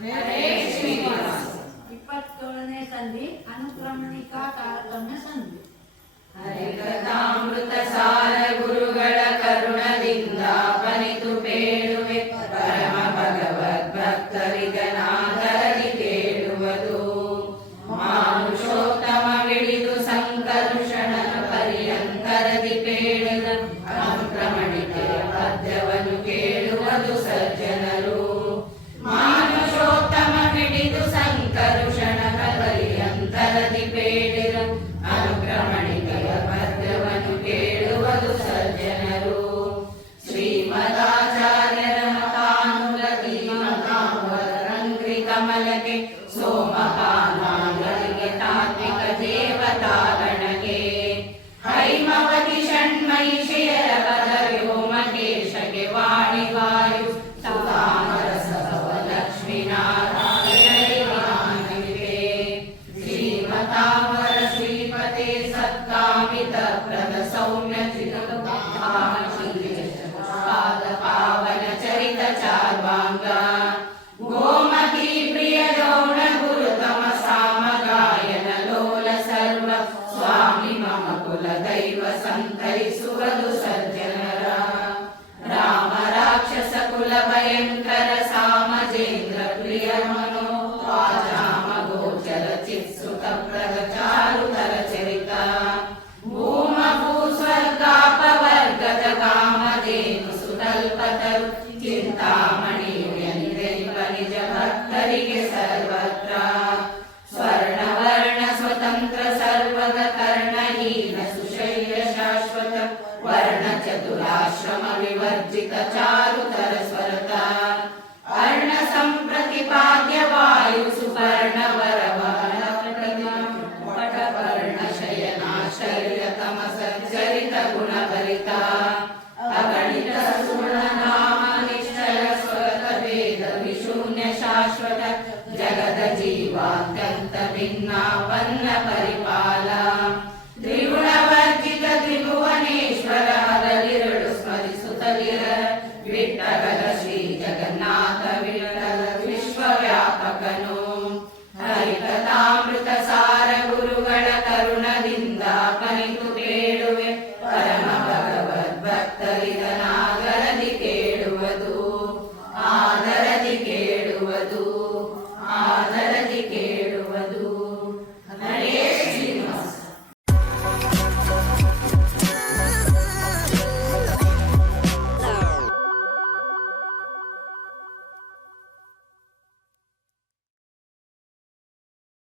27ನೇ ಸಂಧಿ ಅನುಕ್ರಮಣಿಕಾ ತಾರತಮ್ಯ ಸಂಧಿ. ಹರಿಕಥಾಮೃತ ಸಾರ ಗುರುಗಳ ಕರುಣದಿಂದ ಪನಿತು ಬೇಡುವೆ ಪರಮ ಭಗವದ್ ಭಕ್ತರಿಗನಾದರದಿ ಬೇಡುವುದು. ಮಾನುಷೋತ್ತಮವಿಳಿದು ಸಂಕರುಷಣನ ಪರ್ಯಂತರದಿ ಬೇಡಿದ ಅನುಕ್ರಮಣಿಕೆಯ ಪದ್ಯವನ್ನು ಕೇಳುವುದು ಸಜ್ಜನರು. ಮಾನುಷೋತ್ತಮವಿಳಿದು ಸಂಕರುಷಣನ ಪರ್ಯಂತರದಿ ಬೇಡಿದ ಅನುಕ್ರಮಣಿಕೆಯ ಪದ್ಯವನ್ನು ಕೇಳುವುದು ಸಜ್ಜನರು. ಶ್ರೀಮದಾಚಾರ್ಯರ ಮತಾನುಗತಿ ಮತಾಂಗರಂಗ್ರಿ ಕಮಲಕ್ಕೆ ಸೋಮಪಾನಾಗಳಿಗೆ ತಾತ್ವಿಕ ದೇವತಾಗಣಗೆ ಹೈಮವತಿ ಷಣ್ಮಹಿಷಿಯರ ಪದ ವ್ಯೋಮಕೇಶಗೆ ವಾಣಿ ವಾಯು ಸುಧಾಮರಸವ ಲಕ್ಷ್ಮೀನಾರಾಯಣಿಗೆ ಶ್ರೀಮತಾವರ ಶ್ರೀಪತೆ ಸತ್ಕಾಮಿತ ಪ್ರದ ಸೌಮ್ಯ ಪಾದ ಪಾವನ ಚರಿತ ಚಾರ್ವಾಂಗ ಗೋಮತಿ ಪ್ರಿಯ ಗೌಣ ಗುರುತಮ ಸಾಮ ಗಾಯನ ಲೋಲ ಸರ್ವ ಸ್ವಾಮಿ ಮಮ ಕುಲ ದೈವ ಸಂತರಿಸುವುದು ಸಜ್ಜನರ. ರಾಮ ರಾಕ್ಷಸ ಕುಲ ಭಯಂಕರ ಸಾಮಜೇಂದ್ರ ಪ್ರಿಯ ಮನೋ ವಾಚಾಮ ಗೋಚರ ಚಿತ್ಸುತ ಪ್ರದ ಚಾರುತರ ಚರಿತ ಭೂಮ ಭೂ ಸ್ವರ್ಗಾಪವರ್ಗದ ಕಾಮಧೇನು ಸುತಲ್ಪತರು ಚಿಂತಾಮಣಿಯು ಎಂದೆನಿಪ ನಿಜ ಭಕ್ತರಿಗೆ ಸರ್ವತ್ರ. ಸ್ವರ್ಣವರ್ಣ ಸ್ವತಂತ್ರ ಸರ್ವದ ಕರ್ಣಹೀನ ಸುಶೈಲ ಶಾಶ್ವತ ವರ್ಣ ಚತುರಾಶ್ರಮ ವಿವರ್ಜಿತ ಚಾರುತರ ಸ್ವರತ ಅರ್ಣ ಸಂಪ್ರತಿಪಾದ್ಯ ವಾಯು ಸುಪರ್ಣ ವರವನ ಪಟ ವರ್ಣ ಶಯನಾಶ್ಚರ್ಯ ತಮ ಸಚ್ಚರಿತ ಗುಣಭರಿತ ಅಗಣಿತ ಸುಗುಣನಾಮ ನಿಶ್ಚಯ ಸ್ವರತ ವೇದ ವಿಶೂನ್ಯ ಶಾಶ್ವತ ಜಗದ ಜೀವಾತ್ಯಂತ ಭಿನ್ನಾಪನ್ನ ಪರಿಪಾಲ ತ್ರಿಗುಣವರ್ಜಿತ ತ್ರಿಭುವನೇಶ್ವರ ಹಗಲಿರಳು ಸ್ಮರಿಸುತ್ತಲಿರ ವಿಠ್ಠಲ ಶ್ರೀ ಜಗನ್ನಾಥ ವಿಠ್ಠಲ ವಿಶ್ವವ್ಯಾಪಕನು. ಹರಿಕಥಾಮೃತ ಸಾರ ಗುರುಗಳ ಕರುಣದಿಂದ ಪನಿತು ಬೇಡುವೆ ಪರಮ ಭಗವದ್ ಭಕ್ತರಿಗನಾದ